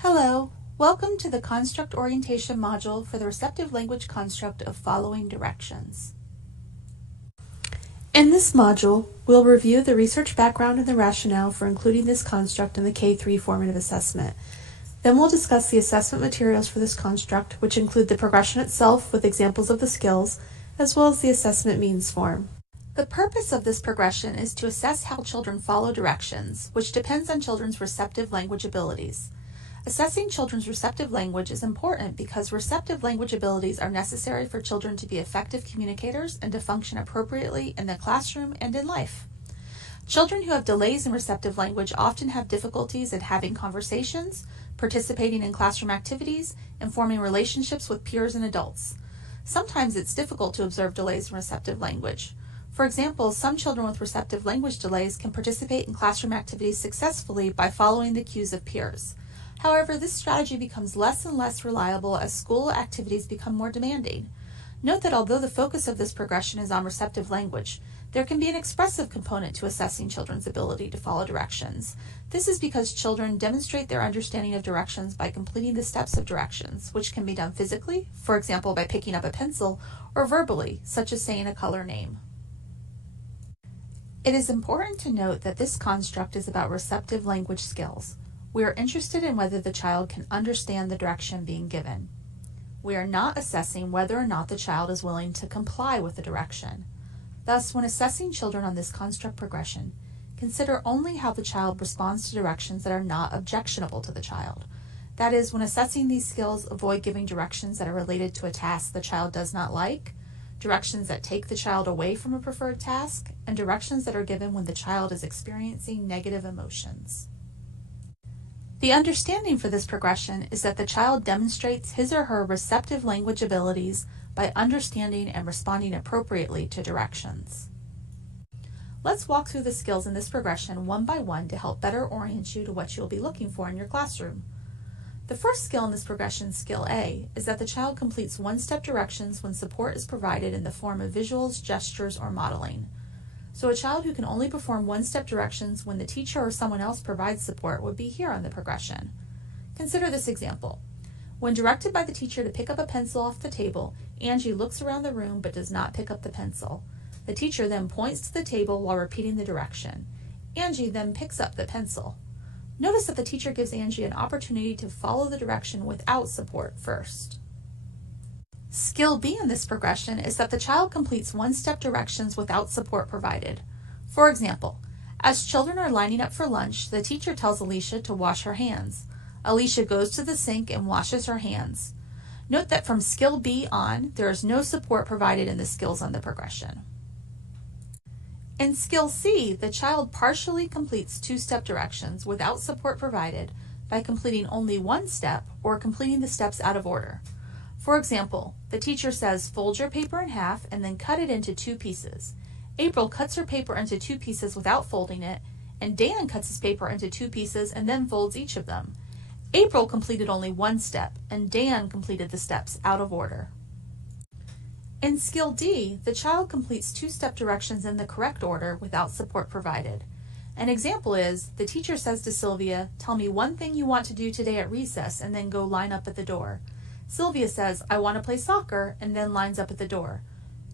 Hello, welcome to the Construct Orientation module for the receptive language construct of following directions. In this module, we'll review the research background and the rationale for including this construct in the K-3 formative assessment. Then we'll discuss the assessment materials for this construct, which include the progression itself with examples of the skills, as well as the assessment means form. The purpose of this progression is to assess how children follow directions, which depends on children's receptive language abilities. Assessing children's receptive language is important because receptive language abilities are necessary for children to be effective communicators and to function appropriately in the classroom and in life. Children who have delays in receptive language often have difficulties in having conversations, participating in classroom activities, and forming relationships with peers and adults. Sometimes it's difficult to observe delays in receptive language. For example, some children with receptive language delays can participate in classroom activities successfully by following the cues of peers. However, this strategy becomes less and less reliable as school activities become more demanding. Note that although the focus of this progression is on receptive language, there can be an expressive component to assessing children's ability to follow directions. This is because children demonstrate their understanding of directions by completing the steps of directions, which can be done physically, for example by picking up a pencil, or verbally, such as saying a color name. It is important to note that this construct is about receptive language skills. We are interested in whether the child can understand the direction being given. We are not assessing whether or not the child is willing to comply with the direction. Thus, when assessing children on this construct progression, consider only how the child responds to directions that are not objectionable to the child. That is, when assessing these skills, avoid giving directions that are related to a task the child does not like, directions that take the child away from a preferred task, and directions that are given when the child is experiencing negative emotions. The understanding for this progression is that the child demonstrates his or her receptive language abilities by understanding and responding appropriately to directions. Let's walk through the skills in this progression one by one to help better orient you to what you'll be looking for in your classroom. The first skill in this progression, skill A, is that the child completes one-step directions when support is provided in the form of visuals, gestures, or modeling. So a child who can only perform one-step directions when the teacher or someone else provides support would be here on the progression. Consider this example. When directed by the teacher to pick up a pencil off the table, Angie looks around the room but does not pick up the pencil. The teacher then points to the table while repeating the direction. Angie then picks up the pencil. Notice that the teacher gives Angie an opportunity to follow the direction without support first. Skill B in this progression is that the child completes one-step directions without support provided. For example, as children are lining up for lunch, the teacher tells Alicia to wash her hands. Alicia goes to the sink and washes her hands. Note that from skill B on, there is no support provided in the skills on the progression. In skill C, the child partially completes two-step directions without support provided by completing only one step or completing the steps out of order. For example, the teacher says, fold your paper in half and then cut it into two pieces. April cuts her paper into two pieces without folding it, and Dan cuts his paper into two pieces and then folds each of them. April completed only one step, and Dan completed the steps out of order. In skill D, the child completes two-step directions in the correct order without support provided. An example is, the teacher says to Sylvia, tell me one thing you want to do today at recess and then go line up at the door. Sylvia says, I want to play soccer, and then lines up at the door.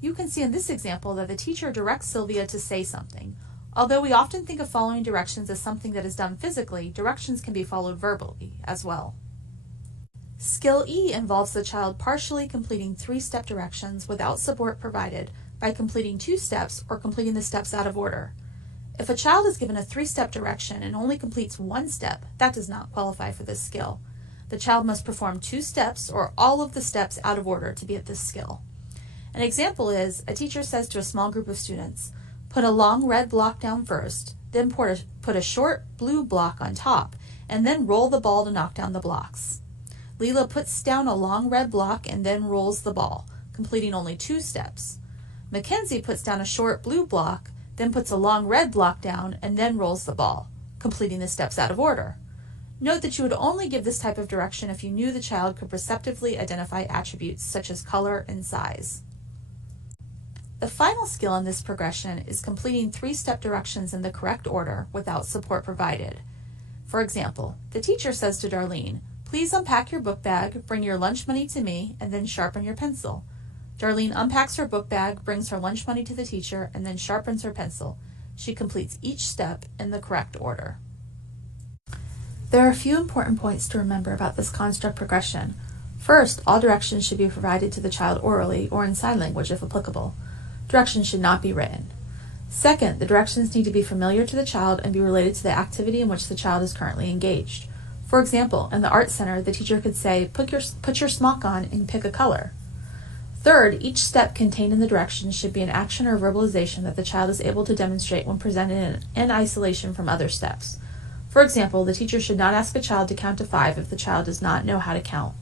You can see in this example that the teacher directs Sylvia to say something. Although we often think of following directions as something that is done physically, directions can be followed verbally as well. Skill E involves the child partially completing three-step directions without support provided by completing two steps or completing the steps out of order. If a child is given a three-step direction and only completes one step, that does not qualify for this skill. The child must perform two steps or all of the steps out of order to be at this skill. An example is, a teacher says to a small group of students, put a long red block down first, then put a short blue block on top, and then roll the ball to knock down the blocks. Leela puts down a long red block and then rolls the ball, completing only two steps. Mackenzie puts down a short blue block, then puts a long red block down and then rolls the ball, completing the steps out of order. Note that you would only give this type of direction if you knew the child could perceptively identify attributes such as color and size. The final skill in this progression is completing three-step directions in the correct order without support provided. For example, the teacher says to Darlene, Please unpack your book bag, bring your lunch money to me, and then sharpen your pencil. Darlene unpacks her book bag, brings her lunch money to the teacher, and then sharpens her pencil. She completes each step in the correct order. There are a few important points to remember about this construct progression. First, all directions should be provided to the child orally or in sign language if applicable. Directions should not be written. Second, the directions need to be familiar to the child and be related to the activity in which the child is currently engaged. For example, in the art center, the teacher could say, put your smock on and pick a color. Third, each step contained in the directions should be an action or verbalization that the child is able to demonstrate when presented in isolation from other steps. For example, the teacher should not ask a child to count to 5 if the child does not know how to count.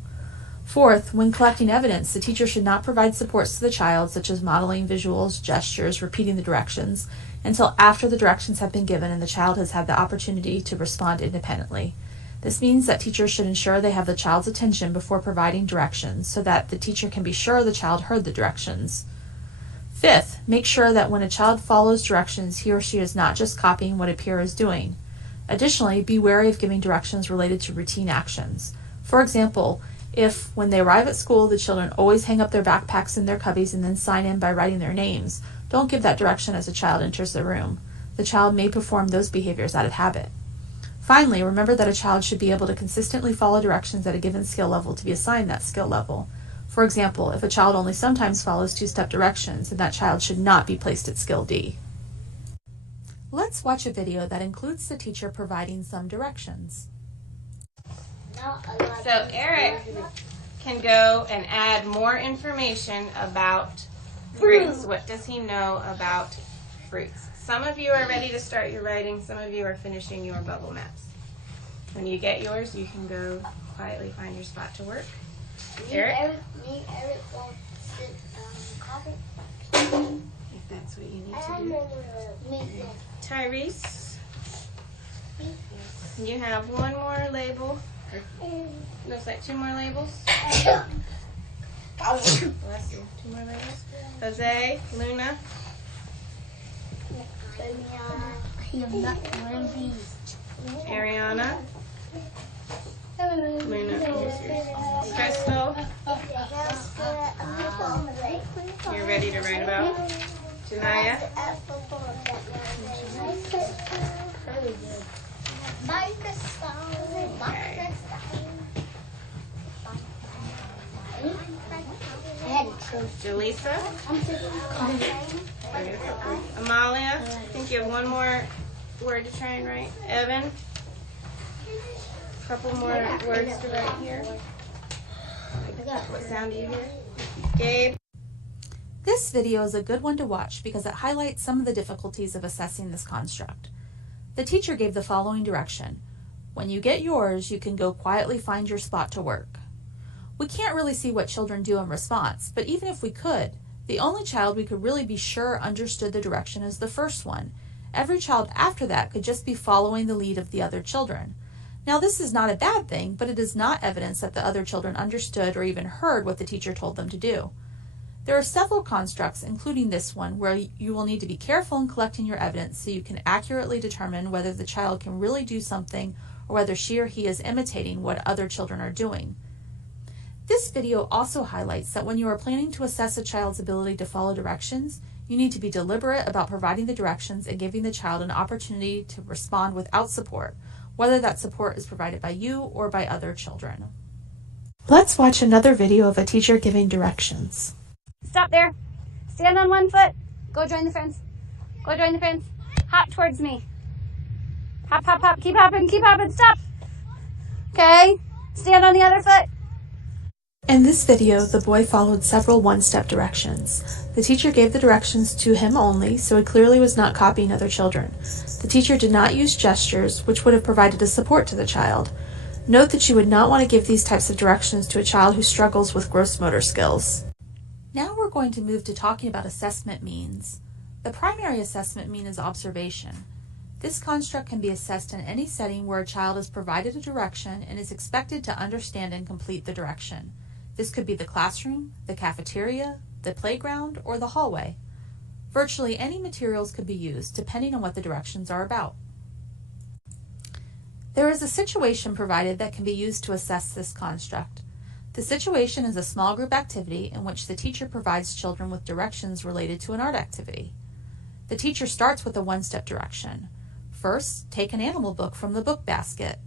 Fourth, when collecting evidence, the teacher should not provide supports to the child, such as modeling visuals, gestures, repeating the directions, until after the directions have been given and the child has had the opportunity to respond independently. This means that teachers should ensure they have the child's attention before providing directions so that the teacher can be sure the child heard the directions. Fifth, make sure that when a child follows directions, he or she is not just copying what a peer is doing. Additionally, be wary of giving directions related to routine actions. For example, if, when they arrive at school, the children always hang up their backpacks in their cubbies and then sign in by writing their names, don't give that direction as a child enters the room. The child may perform those behaviors out of habit. Finally, remember that a child should be able to consistently follow directions at a given skill level to be assigned that skill level. For example, if a child only sometimes follows 2-step directions, then that child should not be placed at skill D. Let's watch a video that includes the teacher providing some directions. So Eric can go and add more information about fruits. What does he know about fruits? Some of you are ready to start your writing. Some of you are finishing your bubble maps. When you get yours, you can go quietly find your spot to work. Eric? Eric wants to copy. If that's what you need to do. Tyrese, you have one more label. Looks like 2 more labels. Bless you. 2 more labels. Jose, Luna. Ariana. Luna. Crystal. You're ready to write about? Janaya. Okay. Jaleesa. Amalia. I think you have one more word to try and write. Evan. A couple more words to write here. What sound do you hear? Gabe. This video is a good one to watch because it highlights some of the difficulties of assessing this construct. The teacher gave the following direction. When you get yours, you can go quietly find your spot to work. We can't really see what children do in response, but even if we could, the only child we could really be sure understood the direction is the first one. Every child after that could just be following the lead of the other children. Now, this is not a bad thing, but it is not evidence that the other children understood or even heard what the teacher told them to do. There are several constructs, including this one, where you will need to be careful in collecting your evidence so you can accurately determine whether the child can really do something or whether she or he is imitating what other children are doing. This video also highlights that when you are planning to assess a child's ability to follow directions, you need to be deliberate about providing the directions and giving the child an opportunity to respond without support, whether that support is provided by you or by other children. Let's watch another video of a teacher giving directions. Stop there. Stand on one foot. Go join the fence. Go join the fence. Hop towards me. Hop, hop, hop. Keep hopping, stop. Okay. Stand on the other foot. In this video, the boy followed several one-step directions. The teacher gave the directions to him only, so he clearly was not copying other children. The teacher did not use gestures, which would have provided a support to the child. Note that you would not want to give these types of directions to a child who struggles with gross motor skills. Now we're going to move to talking about assessment means. The primary assessment mean is observation. This construct can be assessed in any setting where a child is provided a direction and is expected to understand and complete the direction. This could be the classroom, the cafeteria, the playground, or the hallway. Virtually any materials could be used depending on what the directions are about. There is a situation provided that can be used to assess this construct. The situation is a small group activity in which the teacher provides children with directions related to an art activity. The teacher starts with a one-step direction. First, take an animal book from the book basket.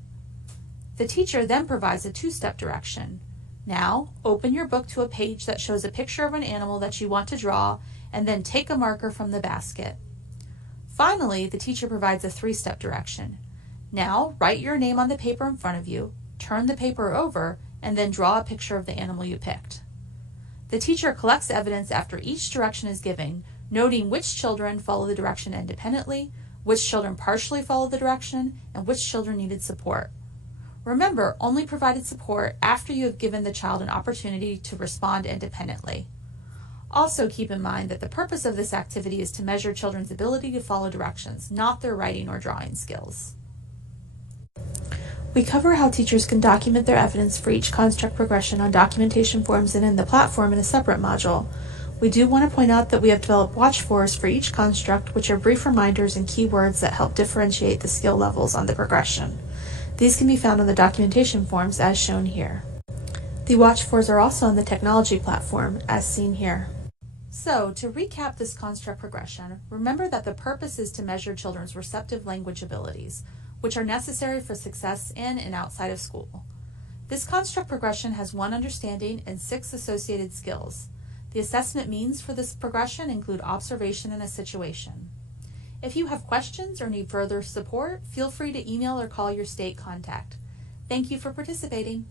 The teacher then provides a two-step direction. Now, open your book to a page that shows a picture of an animal that you want to draw, and then take a marker from the basket. Finally, the teacher provides a three-step direction. Now, write your name on the paper in front of you, turn the paper over, and then draw a picture of the animal you picked. The teacher collects evidence after each direction is given, noting which children follow the direction independently, which children partially follow the direction, and which children needed support. Remember, only provided support after you have given the child an opportunity to respond independently. Also keep in mind that the purpose of this activity is to measure children's ability to follow directions, not their writing or drawing skills. We cover how teachers can document their evidence for each construct progression on documentation forms and in the platform in a separate module. We do want to point out that we have developed watch-fors for each construct, which are brief reminders and keywords that help differentiate the skill levels on the progression. These can be found on the documentation forms as shown here. The watch-fors are also on the technology platform, as seen here. So, to recap this construct progression, remember that the purpose is to measure children's receptive language abilities, which are necessary for success in and outside of school. This construct progression has one understanding and 6 associated skills. The assessment means for this progression include observation and a situation. If you have questions or need further support, feel free to email or call your state contact. Thank you for participating.